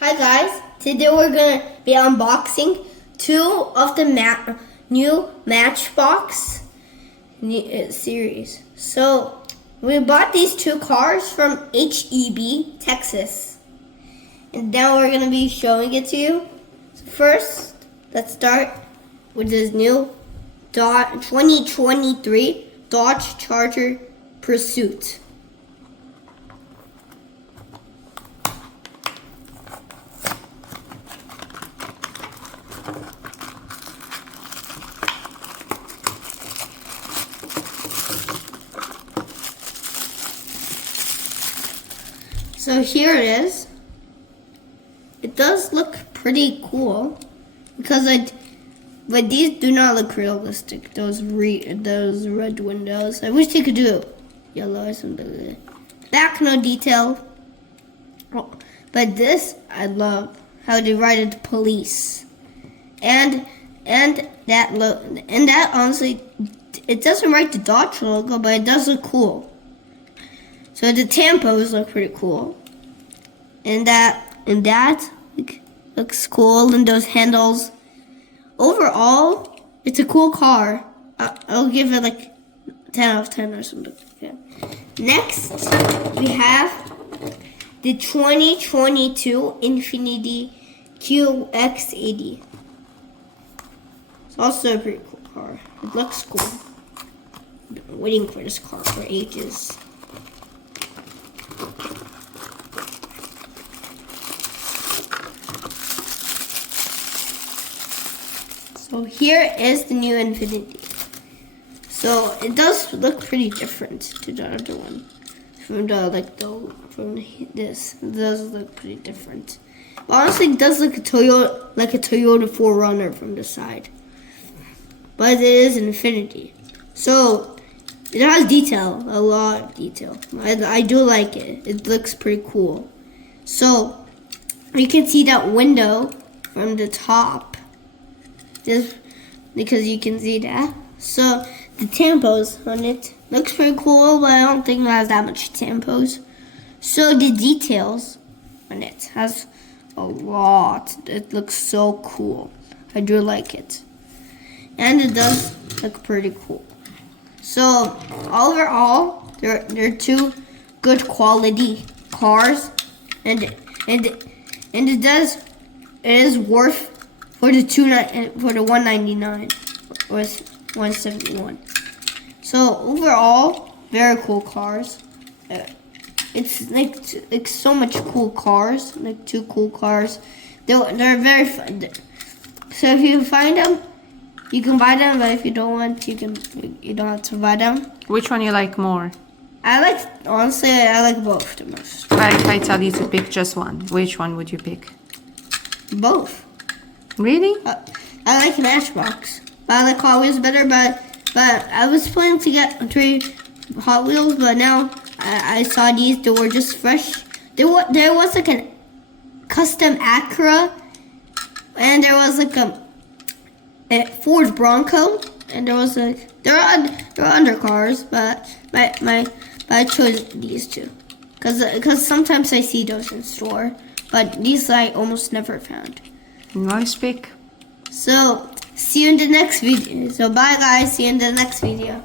Hi guys, today we're going to be unboxing two of the new Matchbox series. So we bought these two cars from HEB, Texas. And now we're going to be showing it to you. So first, let's start with this new 2023 Dodge Charger Pursuit. So here it is. It does look pretty cool but these do not look realistic. Those red windows. I wish they could do yellow or something. Back no detail. But this I love how they write it police. And that honestly, it doesn't write the Dodge logo, but it does look cool. So the tampos look pretty cool, and that looks cool, and those handles. Overall, it's a cool car. I'll give it like 10 out of 10 or something. Yeah. Next, we have the 2022 Infiniti QX80. It's also a pretty cool car. It looks cool. I've been waiting for this car for ages. So here is the new Infiniti. So it does look pretty different to the other one. From this, it does look pretty different. But honestly, it does look like a Toyota 4Runner from the side. But it is an Infiniti. So it has detail, a lot of detail. I do like it. It looks pretty cool. So you can see that window from the top. Just because you can see that. So the tampos on it looks pretty cool, but I don't think it has that much tampos. So the details on it has a lot. It looks so cool. I do like it. And it does look pretty cool. So overall, they're two good quality cars, and it is worth for the $199 or $171. So overall, very cool cars. It's like so much cool cars, like two cool cars. They're very fun. So if you find them, you can buy them, but if you don't want, you don't have to buy them. Which one you like more? Honestly, I like both the most. But if I tell you to pick just one, which one would you pick? Both. Really? I like Matchbox. But I like Hot Wheels better, but I was planning to get 3 Hot Wheels, but now I saw these. They were just fresh. There was like a custom Acura, and there was like a Ford Bronco, and there was like there are undercars, but I chose these two because sometimes I see those in store, but these I almost never found. Nice pick. So see you in the next video. So bye guys, see you in the next video.